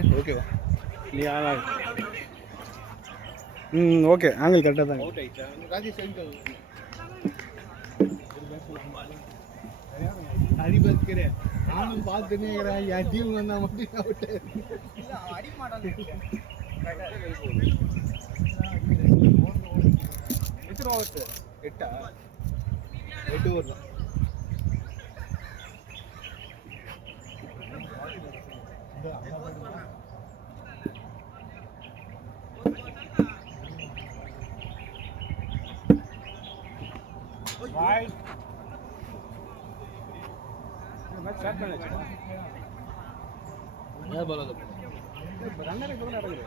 பாரு ஓகேவா நீ ஓகே ஆங்கிள் கரெக்டாக தான் அவுட் ஆயிடுச்சா ராஜேஷ் ஹரிபத்கரே நானும் பார்த்துனே இருக்கிறேன் என் டீம் வந்தா மட்டும் அவுட் அடி மாட்டான் எத்தனை ஓவர் 8 ஓவர் தான் Wide. Shot பண்ணு. ஏ பால் அது. ரன்னரே கூட நடக்குது.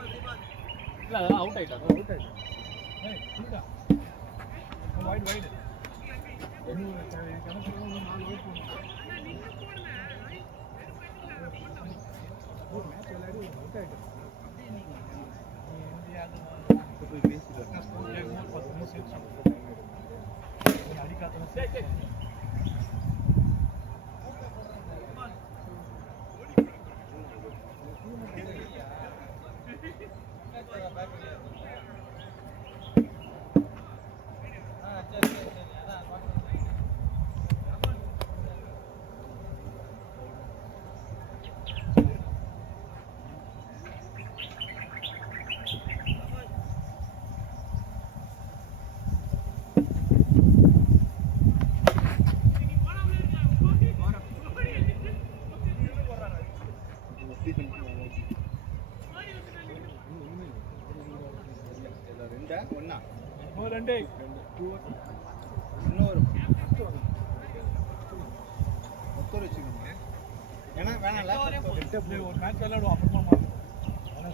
இல்ல அவுட் ஆயிட்டா. அவுட் ஆயிட்டா. ஏய் இல்ல. White white. என்ன கணக்குல 4 ஓவர் போணும். ஒரு மேட்ச் விளையாடி அவுட் ஆயிட்டா. இந்தியாக்கு போய் பேசிட்டு ஒரு மேட்ச் விளையாடுவோம் அப்புறமா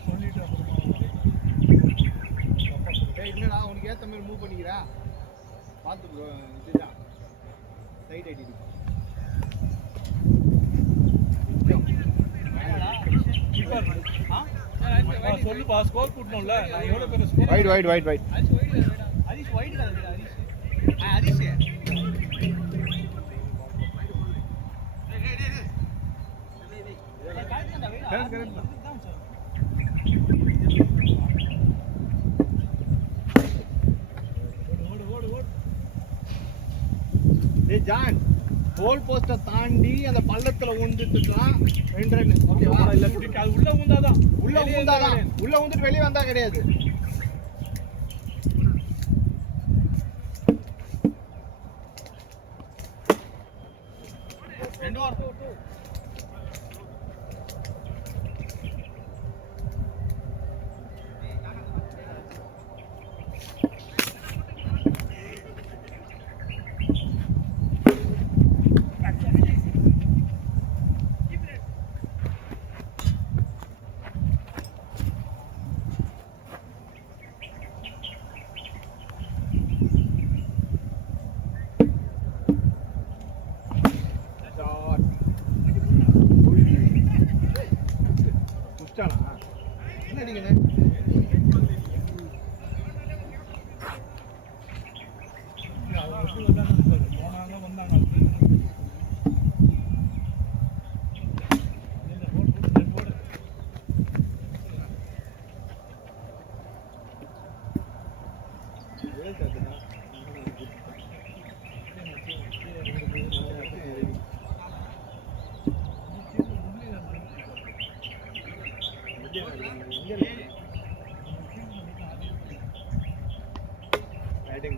சொல்லிட்டு அப்புறமா என்னடா உனக்கு ஏற்ற மாதிரி மூவ் பண்ணிக்கிறா பார்த்து இதுதான் சைட் ஐடி சொல்லுப்பா ஸ்கோர் போடணும்ல நான் எவ்வளவு பேர் score wide wide wide wide Harish wide காது ஹரிஷ் ஜான் கோல் போஸ்ட தாண்டி அந்த பள்ளத்துல ஊந்துட்டுலாம் 2 ரன் ஓகேவா இல்ல அது உள்ள ஊந்தாதான் உள்ள ஊந்துட்டு வெளிய வந்தா கிடையாது ரெண்டு ஓவர்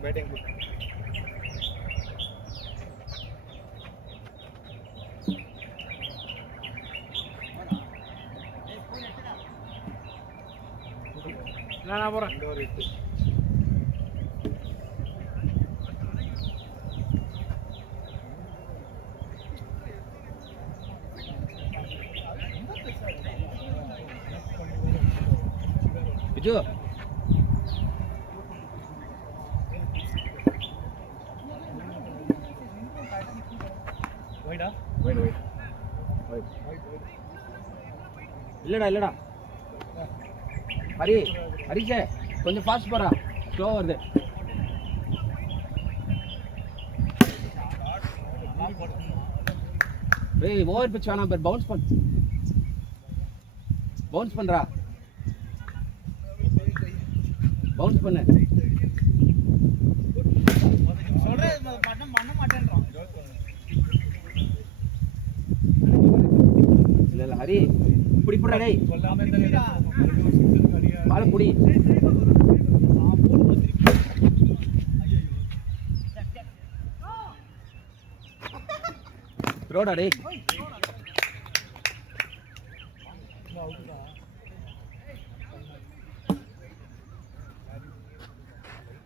बैटिंग ना ना बोरा बिजू இல்லடா ஹரிஷே கொஞ்சம் ஃபாஸ்ட் போறா ஸ்லோ வருது ஏய் ஓவர் பிட்ச் வேணாம் பர் பவுன்ஸ் பண்ணு பவுன்ஸ் பண்றா, பவுன்ஸ் பண்ணு. பண்ண மாட்டேன்றான். இல்ல ஹரி இப்படி போடா டேய், சொல்லாம பால புடி. ரோடா டேய்.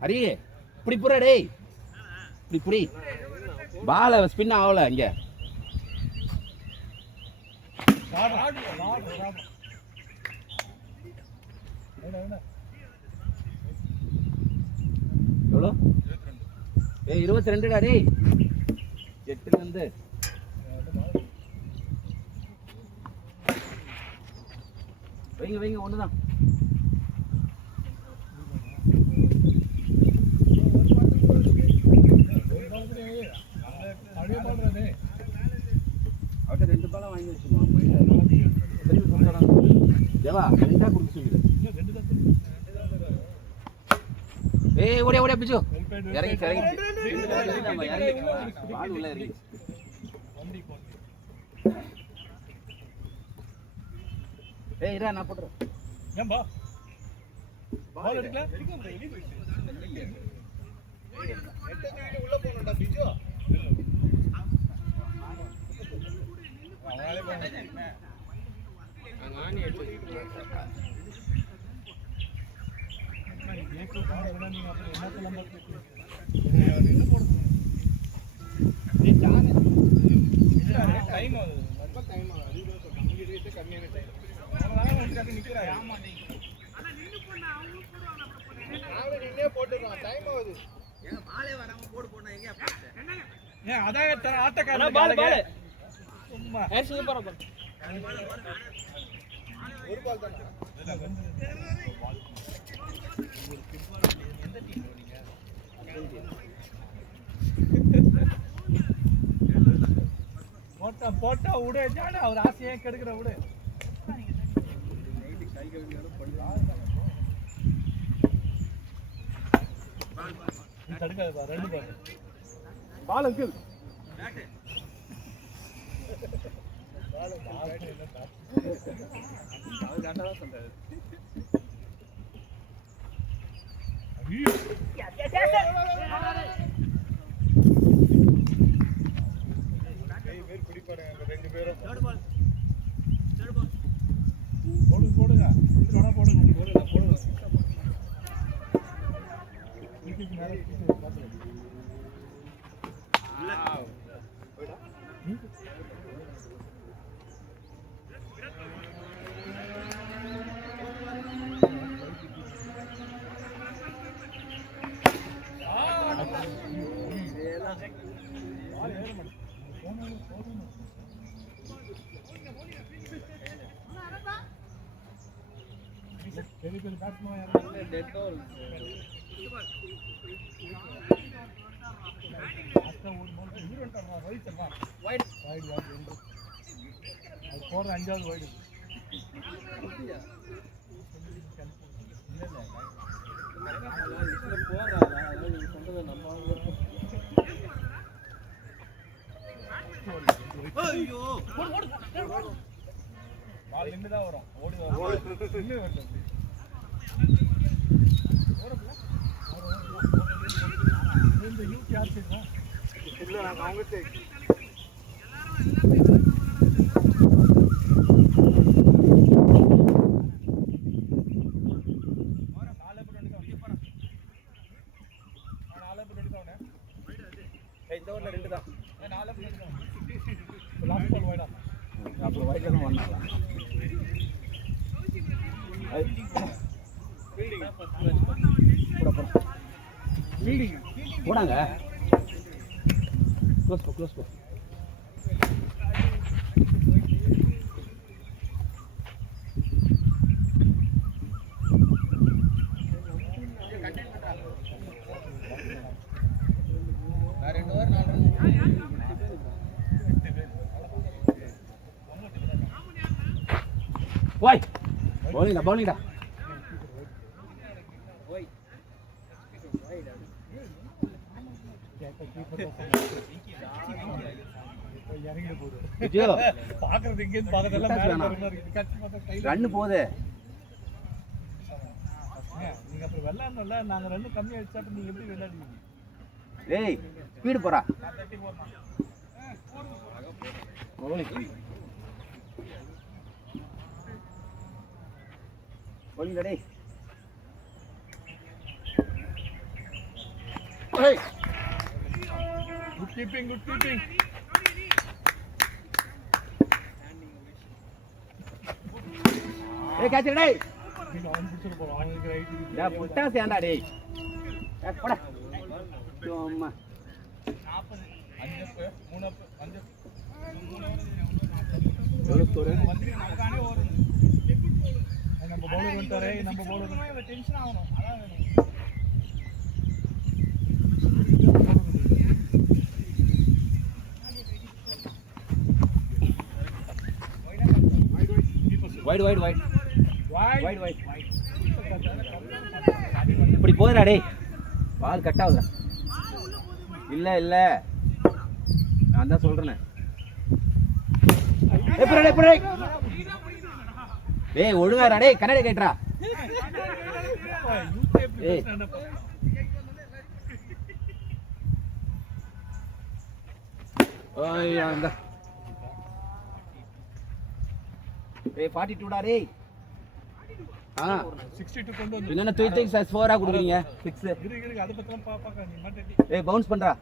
ஹரி இப்படி போடா டேய், இப்படி புடி. பால ஸ்பின் ஆகல இங்க. எவ்வளோ? 22 டேய். 8 வந்து வைங்க வைங்க ஒண்ணுதான். அவட்ட 2 பாலம் வாங்கி வச்சுமா தேவா, 2 கொடுக்க சொல்லிடு. ஏய் ஓடியா ஓடியா பிச்சு இறங்கி இறங்கி பால் உள்ள இறங்கி. ஏய் இரா நான் போடுறேன். ஏம்பா பால் எடுக்கல உள்ள போறடா பிச்சு. அவனாலே போறேன். அங்கானி எடுத்து देखो बड़ा नहीं आपने என்ன लंबा என்ன போடுது நீ जाने இல்ல டைம் ஆகுது ரொம்ப டைம் ஆகுது அது கூட சொல்றேன் இங்க இருக்க கம்மியான டைம் அவனால வந்து நிக்கறாரு ஆமா நீ அண்ணா நின்னு போனா அவங்க போடுவாங்க அப்புறம் நாளை நின்னே போட்டுறான் டைம் ஆகுது ஏங்க பாலே வராம போனா எங்க போச்சு என்னங்க ஏன் அத ஆட்டக்காரங்க பால் சும்மா ஏர் சூப்பரா பால் ஒரு பால் தான போட்டா போட்டா விடு ஜான அவர் ஆசையே கெடுக்குற விடு தடுக்காது பா 2 பால் அங்கிள் பால் இல்ல அவர் கண்டதா சொல்றாரு ஐயோ பேர் பிடிப்பாங்க 2 பேரும் தேர்ட் பால் போடுங்க போடுங்க போடுங்க இதுக்கு மேல பாத்து இல்ல போய்டா பெரிய பெரிய பேட்ஸ்மேன் யாரு டெட் பால் ஆஸ்கா ஒரு பால் ஹீரோன்டா ரைட் வா வைட் அது போற 5வது வைட் இல்ல இதுல போறாரா அத நீங்க சொல்றத நம்பாம ஐயோ ஓடு பால் நின்னு தான் வரும் ஓடி நின்னு வரணும் இந்த யூடி ஆச்சுங்க இல்ல நான் அவங்க டேக் இந்த ஓவர்ல 2 தான் 4 தான் லாஸ்ட் பால் வைடா அப்ப வைட்ல தான் வந்தாங்க ஃபீல்டிங் ஃபீல்டிங் போடாங்க க்ளோஸ் போ Why? பவுலிங்டா விஜயோ பாக்குறது இங்க இருந்து பாக்குறதெல்லாம் ரன் போகுது. நீங்க அப்புறம் விளையாடணும்ல, நாங்க ரன் கம்மியா அடிச்சா நீங்க எப்படி விளையாடுவீங்க? டேய் ஸ்பீடு போறா. போலிங்கடா டேய். ஏய் குட் கீப்பிங் குட் கீப்பிங். ஏய் கேட்ச் டேய். நீங்க ஆன் புடிச்சு போறோம். அவங்களுக்கு ரைட் இருக்கு. டேய் புட்டா சேண்டா டேய். கேட்ச் போடா. சும்மா 40 5 3 5 நமக்கானே ஓடும். நம்ம பவுலர் வந்துட்டாரே, நம்ம பவுலர் டென்ஷன் ஆகணும். அதான் white wide wide wide white இப்படி போதுடா டேய். பால் கட் ஆகுதா? இல்ல இல்ல நான் தான் சொல்றேன். டேய் ஒழுங்காடா டேய். கண்ணாடி கேட்றா. ஏய் ஓய் அந்த ஏய் 42 டா டேய். 62 கொண்டு வந்து என்னன்னா தூக்கி 4 ஆ குடுக்குறீங்க. 6 இருக்கு அத பத்தலாம் பாக்க நீ மாட்டடி. ஏய் பவுன்ஸ் பண்றா.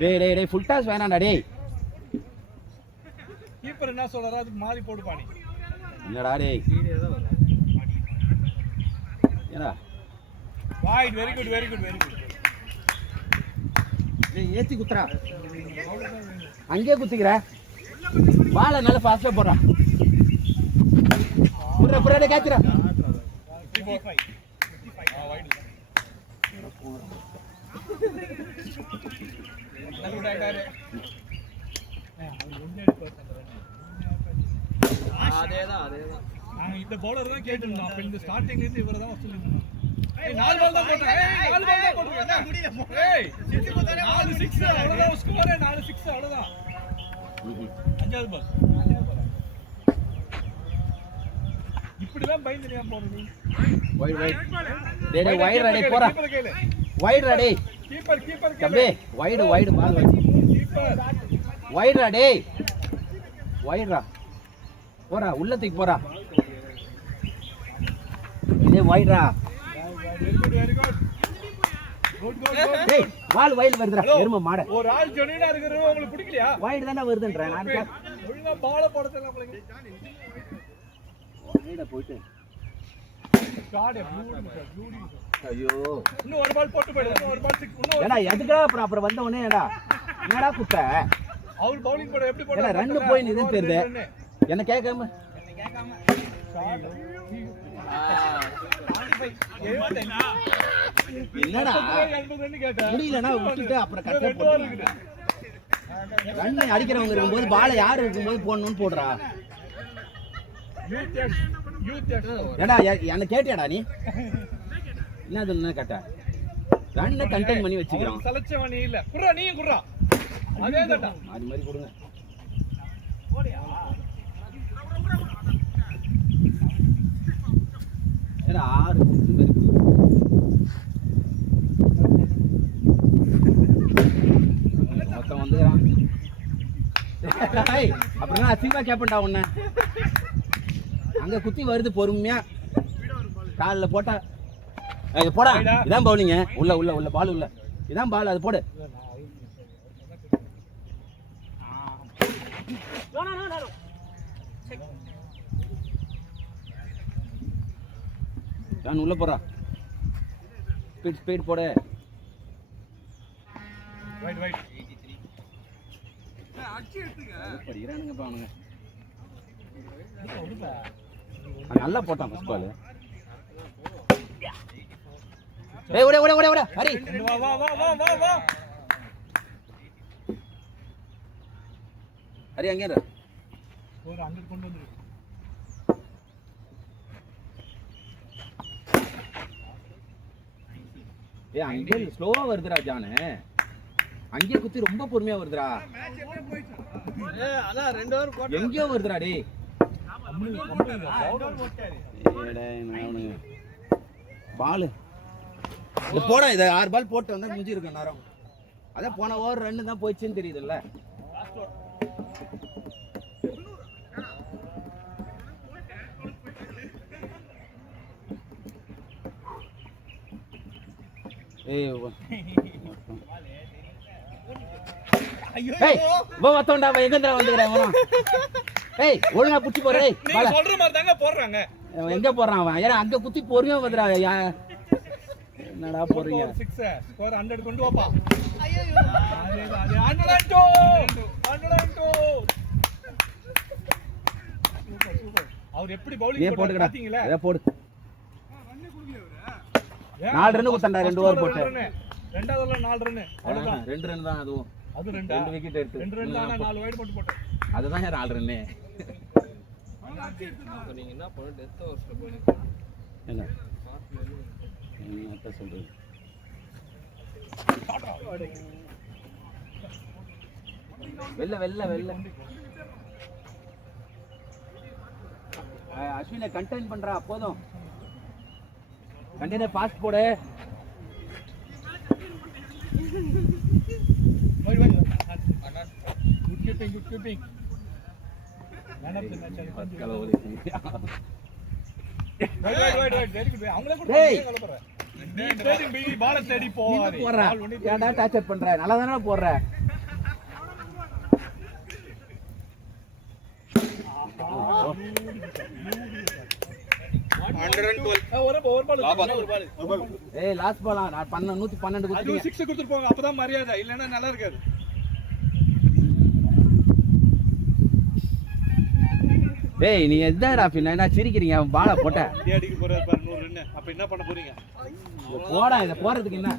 டேய் டேய் டேய் ஃபுல் டாஸ் வேணாம்டா டேய். கீப்பர் என்ன சொல்றாரு அதுக்கு மாறி போடு பாணி. என்னடா டேய். என்னடா wide very good very good very good. டேய் ஏத்தி குத்துறா. அங்கே குத்திக்கற. பால நல்ல ஃபாஸ்டா போறா. புற புறடே கேட்றா. 55 வைட். நல்ல டாக்டர். அதேதான். நாங்க இந்த பவுலர் தான் கேட்டிருந்தோம். அப்ப இந்த ஸ்டார்டிங்ல இருந்து இவர தான் சொல்லிருந்தோம். ஏய் 4 பால் தான் போட்டேன். ஏய் 4 பால் தான் போட்டேன். என்ன முடியல. ஏய் 4 6 அவ்வளவுதான் ஸ்கோர். 4 6 அவ்வளவுதான். அஞ்சாவது பால். இப்படி தான் பயந்து நீ போறது. Wide wide. டேய் டேய் வைட் டேய் போறா. வைட் டேய். கீப்பர் தம்பி wide wide ball wide. Keeper wide டேய். வைட் போறா உள்ளத்துக்கு போறா. டேய் wide very good good good. டேய் பால் வைட் வருதுடா. எரும மாட. ஒரு ஆள் ஜெனினா இருக்குறது உங்களுக்கு பிடிக்கலையா? வைட் தான வருதுன்றேன் நான். ஒழுங்கா பால போட தெரியல உங்களுக்கு. வைடா போய்ட்டு. ஸ்டார்ட் ப்ளூடி. ஐயோ இன்னும் ஒரு பால் போட்டு போயிடு. இன்னும் ஒரு பால் இன்னும் ஏடா எதுக்குடா அப்புறம் வந்த உடனே ஏடா என்னடா குத்த? அவர் பவுலிங் போட எப்படி போட? ஏடா ரன் போய் நின்னு தெரியுது. என்ன கேட்காம என்னடா முடியலன்னா விட்டுட்டு அப்புறம் கட்ட போட்டு ரன் அடிக்கிறவங்க இருக்கும்போது பாலை யாரு இருக்கும்போது போடணும்னு போடுறா. ஏடா என்ன கேட்டியாடா நீ? என்ன கேட்ட? ரன்னை கண்டெயின் பண்ணி வச்சுக்கிறோம். சலச்சவனி இல்ல குறா நீ குறா. அதே தட்டா அது மாதிரி கொடுங்க. ஏடா 6 மாதிரி மொத்தம் வந்துக்கிறான். அப்புறம் அசிங்கமா கேப்பண்டா உன்ன. அங்க குத்தி வருது பொறுமையா. காலில் போட்டா போடா. இதான் பவுலிங்க. உள்ள பால் உள்ள. இதான் பால். அது போடு. நான் உள்ள போறா. ஸ்பீட் போடு. Wide wide. படிக்கிறானுங்க பாவனுங்க. நல்லா போட்டான் ஃபர்ஸ்ட் பால். ஏய் ஓட ஹரி. வா ஹரி அங்க இரு. அங்க கொண்டு வந்துரு. ஏய் அங்கே ஸ்லோவா வருதுடா ஜானு. அங்கே குத்தி ரொம்ப பொறுமையா வருதுடா. அதான் 2 ஓவர் போட்டு எங்கேயோ வருதுடா டேய். பால் போடா, இதை 6 பால் போட்டு வந்தா முடிஞ்சு இருக்கும் நேரம். அதான் போன ஓவர் 2 தான் போயிடுச்சுன்னு தெரியுதுல்ல. ஏய் வத்தோண்டா எங்கடா வந்துக்கறேன். ஏய் ஒழுங்கா புடிச்சு போறே. நீங்க சொல்ற மாதிரி தாங்க போடுறாங்க. எங்க போறான் அவன்? ஏன்னா அங்க குத்தி பொறுமையா வந்துடா. என்னடா போறீங்க? 6 ஸ்கோர் 100 கொண்டு வாப்பா. ஐயோ அது 102 சூப்பர். அவர் எப்படி பவுலிங் போட்டு பாத்தீங்களா? அத போடு. 4 ரன் குத்தண்டா 2 ஓவர் போட்டு. ரெண்டாவது ஓவர்ல 4 ரன். அவ்வளவுதான். 2 ரன் தான் அதுவும். அது 2 விக்கெட் எடுத்து. 2 ரன் தான் 4 வைட் போட்டு போட்டேன். அதுதான் 4 ரன். நீங்க என்ன பண்ணு டெத் ஓவர்ஸ்ல போய் என்ன என்ன சொல்றது? வெல்ல அஸ்வினை கண்டெயின் பண்றா. போதும், கண்டெய்னர் பாஸ்ட் போடு. Good keeping. Man of the match very good. அவங்களே கூட கலப்பற. நீ தேடி பிடி பால தேடி போவாரு. ஏன்டா டார்ச்சர் பண்ற? நல்லா தானே போடுற. ஏய் லாஸ்ட் பால் நான் 112 குத்திட்டீங்க. 6 குடுத்துட்டு அப்பதான் மரியாதை. இல்லனா நல்லா இருக்காது. டேய் நீ எதடா என்ன சிரிக்கிறீங்க? பால போட்ட அடிக்க போறாரு பாரு 100 ரன். அப்ப என்ன பண்ண போறீங்க? போடா, இத போறதுக்கு என்ன?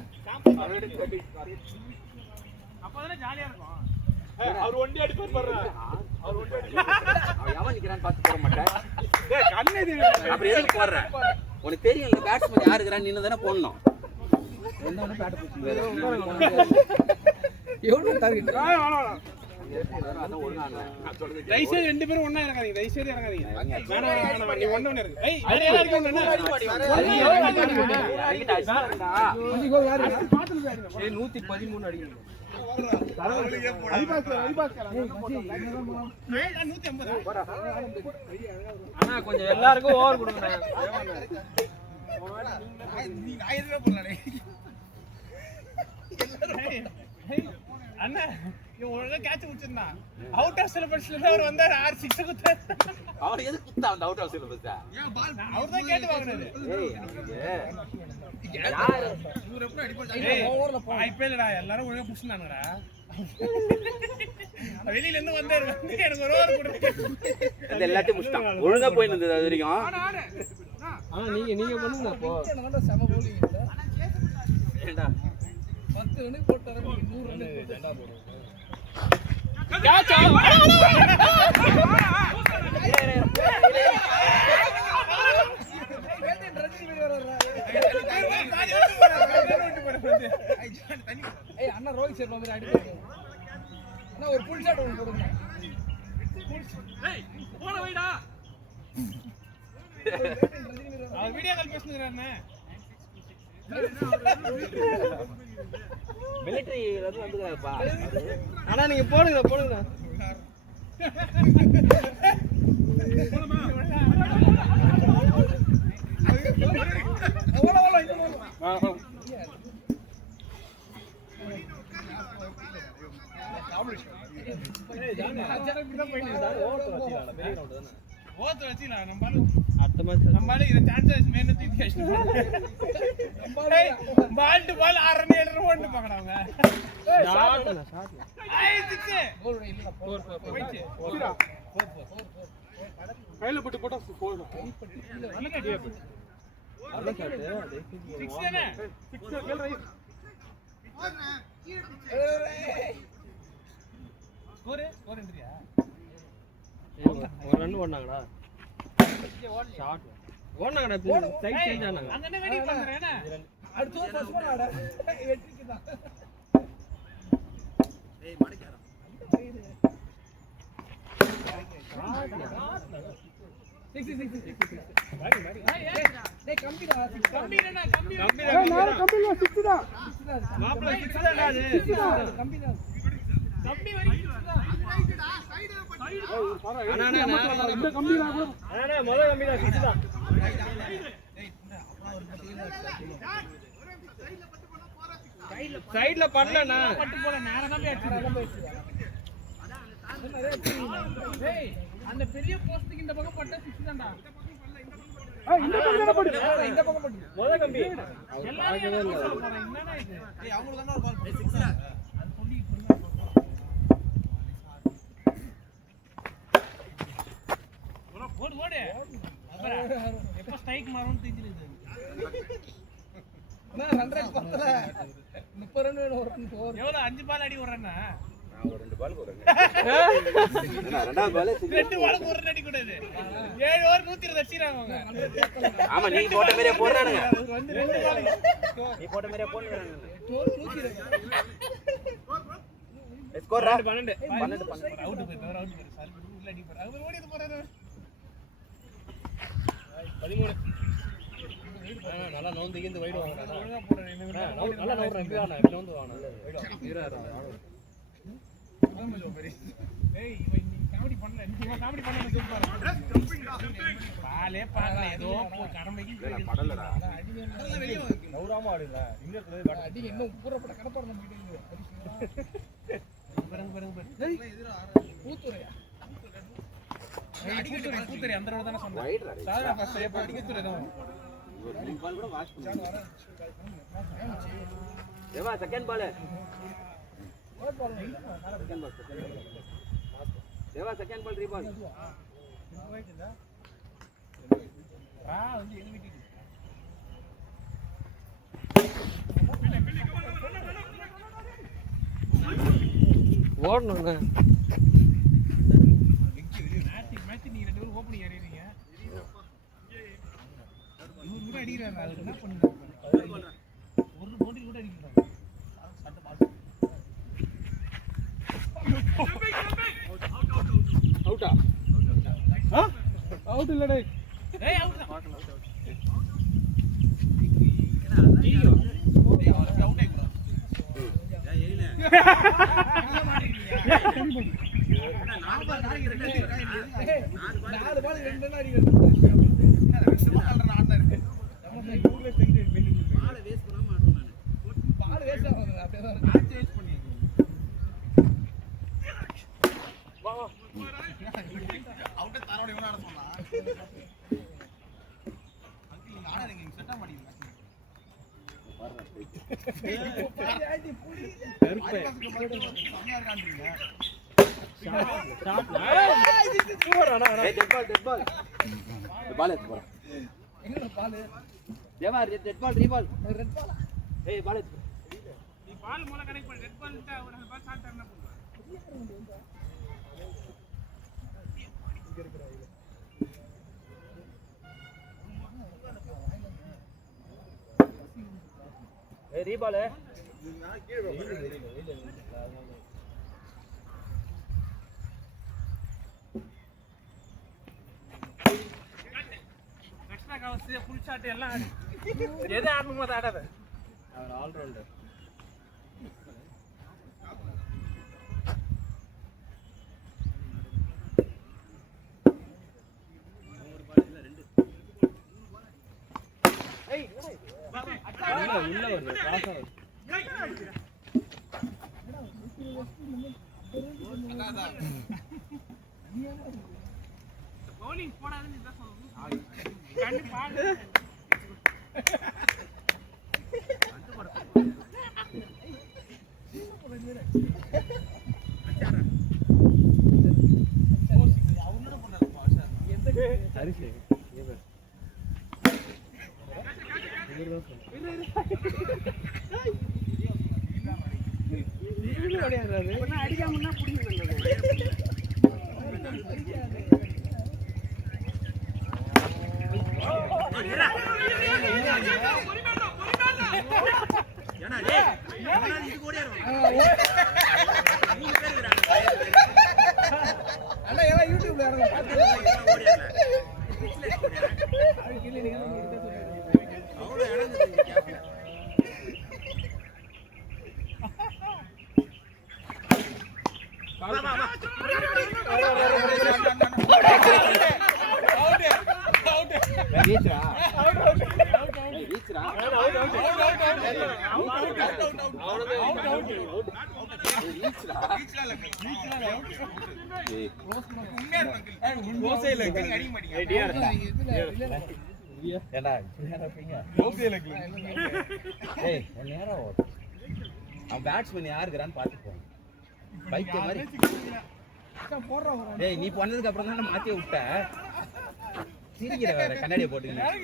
அப்பதானே ஜாலியா இருக்கும். அவர் ஒண்டி அடிப்பார் பாரு. அவர் ஒண்டி அடிப்பார். அவன் எவன் நிக்கறான்னு பார்த்து போட மாட்டேன். டேய் கண்ணே தெரியல. அப்படி எதுக்கு போடுற? உனக்கு தெரியும்ல பேட்ஸ்மேன் யாரு இருக்கறான்னு நீ தானே போடணும். என்னன்னு பேட் புடிச்சு எவ்வளவு டார்கெட்? அதான் ஒழுங்கா நான் சொல்றது. தயவுசெய்து 2 பேரும் ஒண்ணா இறங்காதீங்க. தயவுசெய்து இறங்காதீங்க. வேணாம் நீ ஒண்ணே இருக்கு. ஏய் வேற யாரா இருக்கு ஒண்ணா? ஏய் 113 அடிக்கணும். அண்ணா கொஞ்சம் எல்லாருக்கும் ஓவர் கொடுங்க. அண்ணா ஒழுங்கா கேட்ச் விட்டுருந்தான். அவுட் ஆஃப் சிலபஸ்ல அவர் வந்தாரு. 6 குத்தாரு. அவர் எதுக்கு குத்தா அந்த அவுட் ஆஃப் சிலபஸ்? அவர் தான் கேட்டு வாங்குனாரு. யாரு இவர எப்படி அடிப்பாரு? ஓவர்ல போ. ஐபிஎல்டா எல்லாரும் ஒழுங்கா புஷ்னாங்கடா. வெளியில இருந்து வந்தாரு. எனக்கு ஒரு ஓவர் கொடுங்க. அந்த எல்லாத்தையும் புஷ்டான். ஒழுங்கா போய் இருந்தது அது வரைக்கும். நீங்க பண்ணுங்க அப்போ. நல்ல செம போலிங் இல்ல. ஏண்டா 10 ரன் போட்டாரு. 100 ரன் ஏண்டா போடுங்க. கேட்ச் அண்ணா ரோஹித் சர்மா மாதிரி அடிப்பாரு. அண்ணா ஒரு புல் ஷாட் ஒன்னு போடுங்க. போட வைடா. Video call பேசுறானே. மிலிட்டரி வந்துங்கப்பா. அண்ணா நீங்க போடுங்க. நம்மால இத சான்சஸ் மேனத்தி ball to ball 6 run 7 run ஓட்டு பாக்கறாங்க. ஷாட் ஐ 6 போயிச்சு. கையில போட்டு போட்டா போடுறோம். நல்ல கடியா போடு. நல்ல ஷாட் 6 தானே 6 கேள் ரைட். ஸ்கோர் என்ட்ரியா? ஒரு ரன் ஓடுனாங்கடா ஷாட் ஓடுனாங்கடா சைட் சேஞ்ச் ஆனாங்க அங்கனே வெடி பண்றேனா அடுத்து ஃபர்ஸ்ட் பால் ஆட வெற்றிக்கு தான் ஏய் மடக்கறா டேய் கம்பிடா கம்பிடா கம்பிடா 6 தான் மாப்ள 6 தான்டா அது கம்பிடா கம்பி வரி 6 தான் அண்ணா இந்த கம்பிடா கூட அண்ணா முத கம்பிடா 6 தான் சைடுல பண்ணலண்ணா பட்டு போல நேரா தான் போயிடுச்சு டேய் அந்த பெரிய போஸ்ட்க்கு இந்த பக்கம் பட்ட 6 தான்டா இந்த பக்கம் பட்டு இந்த பக்கம் பட்டு முத கம்பி எல்லாரும் என்னடா இது ஏய் அவங்களுக்கு தான ஒரு பால் 6 அது சொல்லி ஓடு ஓடு எப்ப ஸ்ட்ரைக் மாறும்னு தெரிஞ்சிருது நான் 100 பத்தல 30 ரன் வேணும் ஒரு ரன் போர் எவ்வளவு 5 பால் அடி விடுறேன்னா நான் ஒரு 2 பால் போறேன் நான் ரெண்டாவது பால் 2 பால் ஒரு ரன் அடி கூடாது 7 ஓவர் 120 அடிச்சாங்க அவங்க ஆமா நீ போட்ட மாதிரியே போறானுங்க வந்து 2 பால் நீ போட்ட மாதிரியே போறானுங்க ஸ்கோர் 120 ஸ்கோர் 12 அவுட் போய் தவற அவுட் போய் சார் உள்ள அடி போறாரு அவர் ஓடிட்டு போறாரு 13 நல்லா நவுந்து இங்க வைடு வாங்க ஒழுங்கா போறாரு நல்லா நவுறேன் இப்படி வாங்க இப்படி வந்து வாங்க வைடு ஏய் இவன் இன்னைக்கு காமெடி பண்ணல நீ காமெடி பண்ணல சொல்றாரு பாலே பாக்கல ஏதோ கடமைக்கு படலடா அடி வெளிய நவுறாம ஆடுங்க இங்க அடி இன்னும் பூரப்பட கடப்பார நம்ம கிட்ட பாருங்க பூத்துறையா பூத்துறை அந்த ரோட தான சொன்னேன் வைடுடா சாதா ஃபர்ஸ்ட் ஏ அடிக்கத்துறை தான் ஒரு 2 பால் கூட வாஷ் பண்ணு தேவா செகண்ட் பால் தேவா செகண்ட் பால் 3 பால் வந்து எலிமிட்டி ஓடணுங்க மேட்ச் நீங்க 2 பேரும் ஓபனிங் ஏறிறீங்க இவரு கூட அடிக்கிறாரு அது என்ன பண்ணுங்க ஒரு போட்டி கூட அடிக்கிறாரு சட்ட பால் அவுட்டா அவுட் இல்ல டேய் ஏய் அவுட் தான் ஐயோ டேய் அவருக்கு அவுட் ஆயிடுறா ஏய் ஏயில நாலு பால் ரெண்டு அடிக்கிறது பால் வேஸ்ட் பண்ணாம ஆடுறேன் நான் பால் வேஸ்ட் ஆகுது அப்படியே தான் மேட்ச் வேஸ்ட் பண்ணிங்க வா வா அவுட் தரோட இவன ஆட சொன்னா அங்கிள் நீங்க ஆடாதீங்க நீங்க செட்டா மாட்டீங்க ஆடி புடி கருப்பு சமையா இருக்கான்றீங்க ஷாட் போறானா ஏய் டெட் பால் பால் எடுத்து போறா எங்க பால் தேவா டெட் பால் 3 பால் ரெட் பால் ஏய் பால் எடுத்து நீ பால் மூல கனெக்ட் பண்ணு ரெட் பால் கிட்ட ஒரு பால் ஷாட் பண்ணா போதும் ஏய் ரீபால் எக்ஸ்ட்ரா கவர்ஸ் ஃபுல் ஷாட் எல்லாம் எது ஆடணுமோ அதை ஆடாத அவர் ஆல் ரவுண்டர் உள்ள வருது கிராஸ் ஆகுது பவுலிங் போடாதுன்னு இதான் சொல்லணும் கண்ணு பாடு ஹரிஷ் அடிக்காமன்னா புடிங்க அண்ணா எல்லாம் யூடியூப்ல பேட்ஸ்மேன் யாருக்குறான்னு பாத்துப்போம். பைக் மாதிரி டேய் நீ பண்ணதுக்கு அப்புறம் தான் மாத்தி விட்ட. சிரிக்கிற வேற கண்ணாடியை போட்டுக்கினேன்.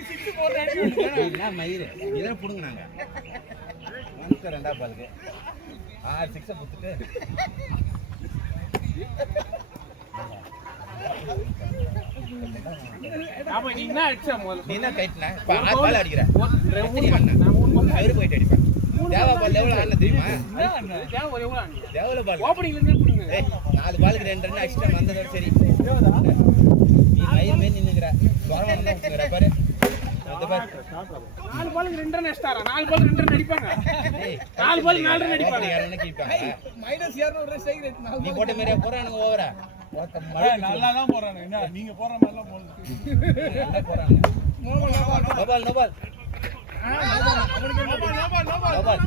என்ன மயிறு இதெல்லாம் புடுங்க நாங்க ரெண்டா பாலுக்கு 6 6 கொடுத்துட்டு நீ என்ன அடிச்சா முதல்ல நீ என்ன கைட்ன 6 பால் அடிக்கிற மயிறு போயிட்டு அடிப்பேன். தேவா பால் எவ்வளவு ஆன தெரியுமா? தேவல பால் ஓபனிங்ல இருந்து புடுங்க. 4 பாலுக்கு 2 ரன் அடிச்சிட்டு வந்ததோட சரி. நீ மயிர் மேல நின்னுங்கற வரவன வந்துங்கற பாரு. அந்த பாரு 4 பாலுக்கு 2 ரன் அடிச்சாரா? 4 பாலுக்கு 2 ரன் அடிப்பாங்க. 4 பாலுக்கு 4 ரன் அடிப்பாங்க. யாரன கீப்பாங்க. -200 ரன் ஸ்ட்ரைக் ரேட் 4. நீ போட்ட மாதிரியே போறானுங்க ஓவரா. நல்லா தான் போறானே. என்ன நீங்க போற மாதிரி எல்லாம் போறது. நல்லா போறாங்க. நோபால் நோபால் நோபால்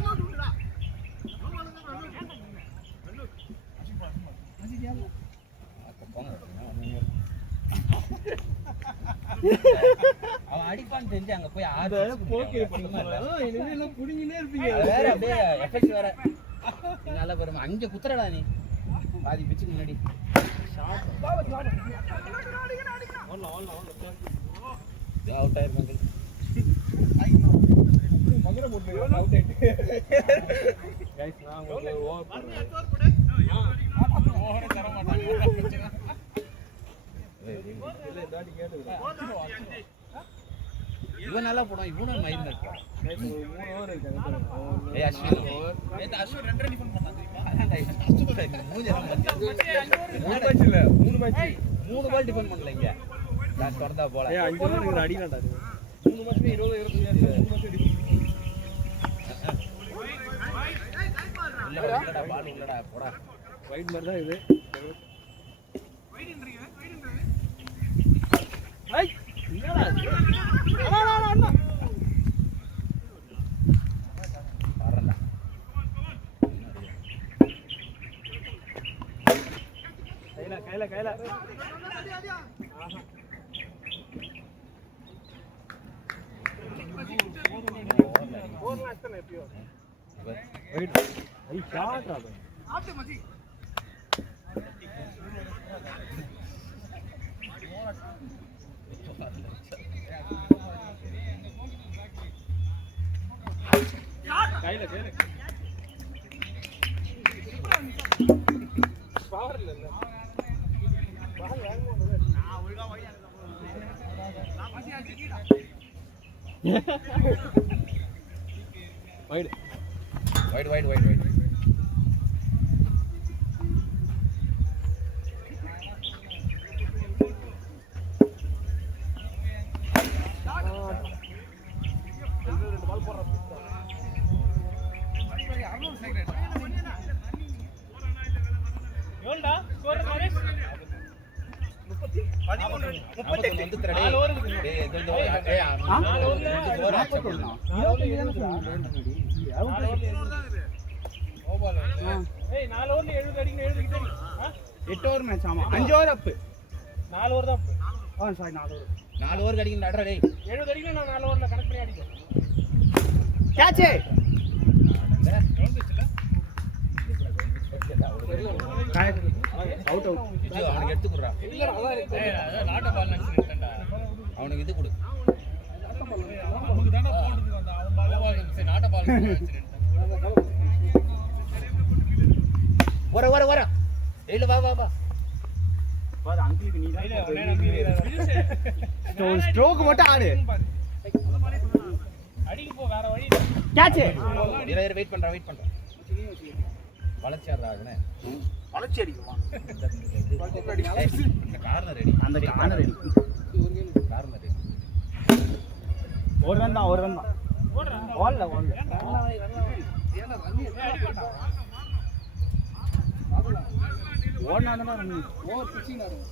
அவன் அடிப்பான்னு தெரிஞ்சு அங்க போய் புடிங்கினே இருப்பீங்க. வேற அப்படியே எஃபெக்ட் வேற நல்ல பெருமை. அங்க குத்துறடா நீ பாதி பிச்சுக்கு முன்னாடி. அவுட் ஆயிருப்பாங்க. மதுரை போட்டு அவுட் ஆயிட்டு गाइस நான் உங்களுக்கு ஓவர் பண்றேன். ஓவரே தர மாட்டாங்க. இல்ல தாடி கேட்டு இவன் நல்லா போறான். இவனும் மயிர் இருக்கான். गाइस 3 ஓவர் இருக்காங்க. ஏய் அஸ்வின் நேத்து அஸ்வின் 2 ரன் டிஃபெண்ட் பண்ணான் தெரியுமா? அஸ்வின் மூஞ்செல்லாம் வந்து 3 மேட்ச் இல்ல 3 மேட்ச் 3 பால் டிஃபெண்ட் பண்ணல இங்க. நான் தொடர்ந்தா போல. ஏய் 5 ஓவர் இங்க அடிக்கலாம்டா. 3 மேட்ச்ல 20 25 3 மேட்ச் அடி. இல்லடா பால் இல்லடா போடா. வைட் மாதிரி தான் இது. ஐய் என்னடா இது? அண்ணா பாறடா. கையில ஓவர் அடிச்சனே எப்பயோ. வைட் ஐ ஷாட் ஆ ஆட்டு மச்சி. கையில பவர் இல்ல பால் வேகமா வந்து நான் ஒழுங்கா வையா நான் மச்சி அடிச்சிடா. வைட் எட்டு ஓவர் மேட்ச். ஆமா 5 ஓவர் அப் 4 ஓவர் தான் அப். சாரி 4 ஓவர் அடிக்கணும் அடடா டேய் 70 அடிக்கல. நான் 4 ஓவர்ல கனெக்ட் பண்ணி அடிக்கிறேன். கேட்ச் அவுட் அவனுக்கு எடுத்து குடுறா. இல்லடா அதான் நாட்ட பால் நினைச்சிட்டேன்டா. அவனுக்கு இது கொடு. நமக்கு தான போடுறதுக்கு வந்த அவன் பால் சரி நாட்ட பால் நினைச்சிட்டேன். வர ஏய் வா பாரு அங்கிளுக்கு நீ தான் ஸ்ட்ரோக் மட்டும் ஆடு. அடிக்கு போ வேற வழி கேட்ச் இரு வெயிட் பண்றேன் வளர்ச்சி ஆடுறாங்கனே வளைச்சி அடிக்குமா இந்த கார்னர் ரெடி அந்த கார்னர் ரெடி கார்னர் ரெடி ஒரு ரன் தான் ஓடல ஓடனா ரன் ஓவர் பிச்சிங் ஆடும்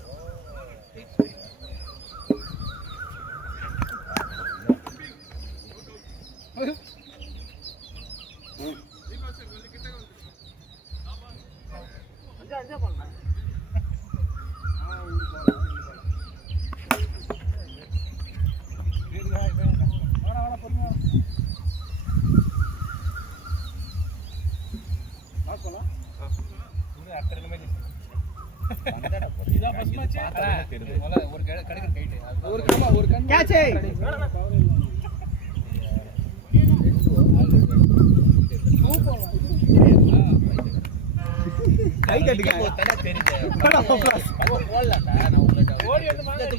கை தட்டுங்க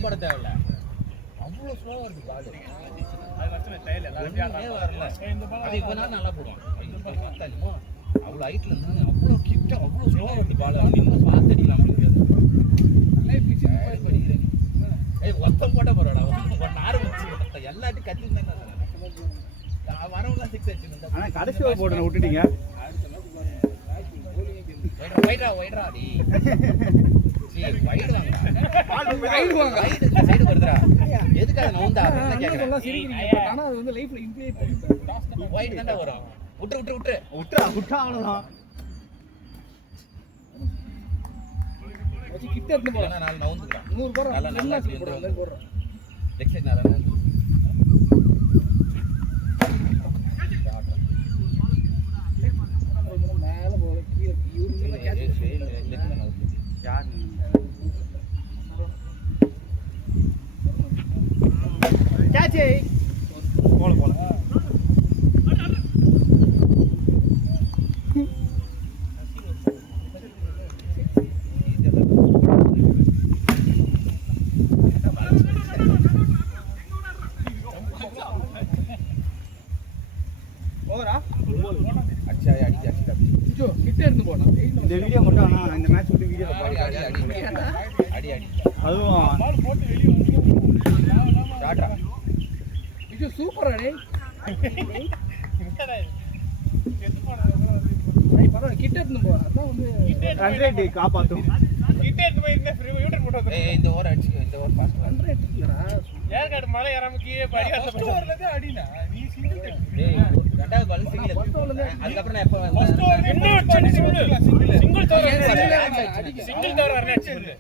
போட தேவையில்ல அவ்வளோ ஸ்லோவா இருக்கு பால் அது இவ்வளோ நாள் நல்லா போடுவான் அவ்வளோ ஹைட்ல இருந்தாங்க அவ்வளோ கிட்ட அவ்வளோ ஸ்லோவா இருக்கு பால் இன்னும் பார்த்து அடிக்கலாம் ஒத்தம் போட்ட போறாடா ஆரம்பிச்சு எல்லாத்தையும் கத்திருந்தேன் வரவங்க சிக்ஸ் அடிச்சு ஆனா கடைசி ஓவர் போட்டு விட்டுட்டீங்க வைட்ரா டி சரி வைட் வாங்க சைடு வருதுடா எதுக்கு அத நவுந்தா எல்லாம் சிரிக்கிறீங்க ஆனா அது வந்து லைஃப்ல இம்ப்ளிமெண்ட் பண்ணிட்டேன் வைட் தான்டா வரும் விட்டு விட்டா அவ்வளவுதான் கிட்ட இருந்து போறேன் நாலு நவுந்துறான் 100 போறேன் நல்லா போறேன் எக்ஸைட் நல்லா மேல போற கீழ இவரு யார் கேட்ச் போல இந்த வீடியோ மட்டும் ஆனா இந்த மேட்ச் விட்டு வீடியோ அடி அதுவும் போட்டு வெளிய வந்து டாடா இது சூப்பரா டேய் என்னடா செத்து போனது ஐ பரவாயில்லை கிட்ட இருந்து போ அதான் வந்து ரன் ரேட் காப்பாத்தும் கிட்ட இருந்து போய் என்ன ஃப்ரீ யூட்டர் போட்டு வந்து இந்த ஓவர் அடிச்சு இந்த ஓவர் பாஸ் ரன் ரேட் இல்லடா ஏர்காட் மலை ஏறாம கீழே படி ஃபர்ஸ்ட் ஓவர்ல தான் அடினா நீ சிங்கிள் டேய் ரெண்டாவது பால் சிங்கிள் அதுக்கு அப்புறம் நான் எப்ப ஃபர்ஸ்ட் ஓவர் இன்னும் சிங்கிள் தவற வரல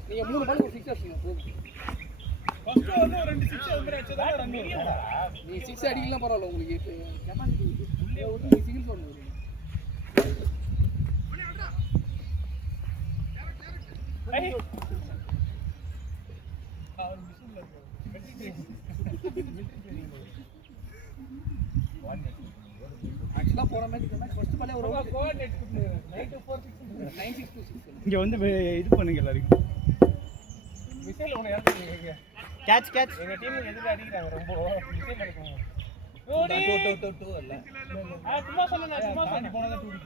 நீங்க 3 பால் ஒரு 6 அடிச்சீங்க ஃபர்ஸ்ட் ஓவர்ல ஒரு 2 6 அது மாதிரி அடிச்சதா ரன் நீ 6 அடிக்கலாம் பரவாயில்லை உங்களுக்கு கெபாசிட்டி உள்ளே விட்டு நீ சிங்கிள் போடுங்க ஐய் ஆக்சுவலா போற மேட்ச் ஃபர்ஸ்ட் பாலே ஒரு கோஆர்டினேட் நைட் 4-6 இங்க வந்து இது பண்ணுங்க எல்லாரும் மிசைல் ஒன்னு ஏத்துறீங்க கேட்ச் எங்க டீம்ல எதுக்கு அடிக்குறாங்க ரொம்ப மிசைல் அடிக்குறாங்க ஓடி 2 இல்ல சும்மா சொன்னா போனதா டூடி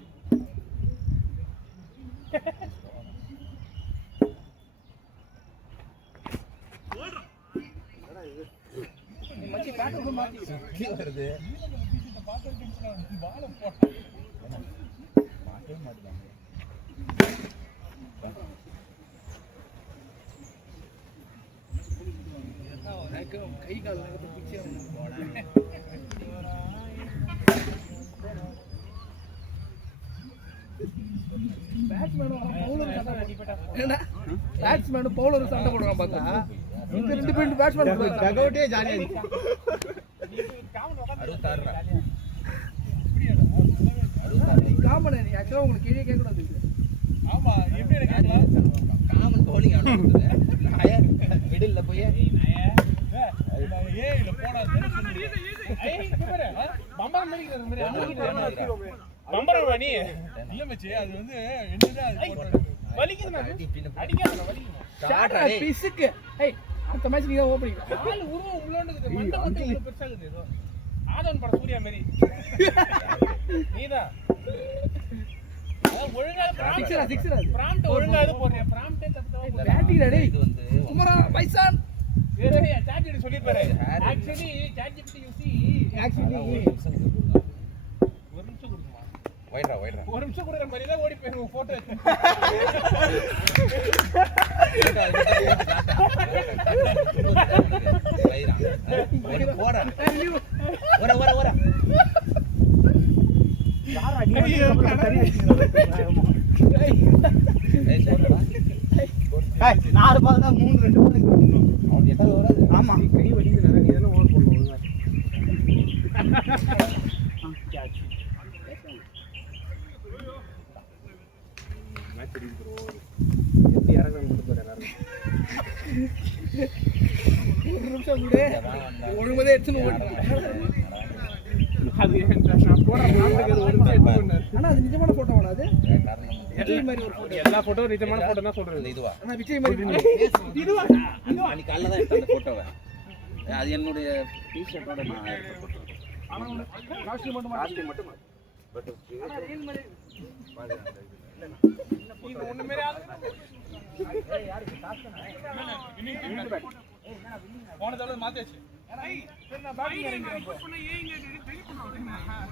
மச்சி பேட்டர் மாத்தி வருது பால் போட்டா மாட்டே மாட்டேங்க கை கால் நகர்த்து பிச்சை பேட்ஸ்மேன் பவுலர் சண்டை போடுறான் பார்த்தா இந்த ரெண்டு பேரும் பேட்ஸ்மேன் டகவுட்டே ஜாலியா இருக்கு 66 காமன் நீ ஆக்சுவலா உங்களுக்கு கீழே கேட்க கூடாது ஆமா எப்படி எனக்கு காமன் bowling ஆடுறது நாய மிடில்ல போய் ஏய் இல்ல போடா ஏய் இங்க பாரு பம்பரம் மாதிரி பம்பரம் நீ இல்ல மச்சி அது வந்து என்னது அது போடுறது வலிக்குதுடா அடிக்காதடா வலிக்குமா ஷாட் பிசுக்கு ஏய் அடுத்த மேட்ச் நீங்க ஓப்பனிங் ஆளு உருவம் உள்ளோண்டுக்குது மண்டை மட்டும் இவ்வளவு பெருசா இருக்குது ஏதோ ஆதவன் படம் சூர்யா மாதிரி நீதான் அதான் ஒழுங்கா பிராம்ப்ட் ஒழுங்கா இது போடுறியா பிராம்ப்டே தப்பு பேட்டிங் டேய் இது வந்து குமரா பைசான் ஏய் சாட்ஜிபிடி சொல்லிருப்பாரு ஆக்சுவலி சாட்ஜிபிடி யூசி ஆக்சுவலி ஒரு நிமிஷம் கொடுங்க. ஒரு நிமிஷம் கொடுக்குமா வைட்ரா ஒரு நிமிஷம் கொடுக்குற மாதிரி தான் ஓடி போயிருவோம் போட்டோ யாரா நாலு பால் தான் 3-2 பால் ஆமா கை வலிக்குது நீ தான ஓவர் போடுங்க மேட்ச் அடி ப்ரோ எப்படி இறங்கணும் கொடுத்து போற எல்லாரும் ஒரு நிமிஷம் கூட ஒழுங்கவே எடுத்துன்னு ஓடு அது நான் போற நாட்டுக்கு ஒரு நிமிஷம் எடுத்துனார் ஆனா அது நிஜமான போட்டோவாடா அது விஜய் மாதிரி ஒரு போட்டோ எல்லா போட்டோ நிஜமான போட்டோ தான் சொல்றது இதுவா ஆனா விஜய் மாதிரி இதுவா அன்னைக்கு காலைல தான் எடுத்த அந்த போட்டோவை அது என்னுடைய டிஷர்ட்டோட நான் எடுத்த போட்டோ ஆனா காஸ்டியூம் மட்டும் பட் ஆனா ரீல் மாதிரி இது ஒண்ணு மாதிரி போன தடவை மாத்தியாச்சு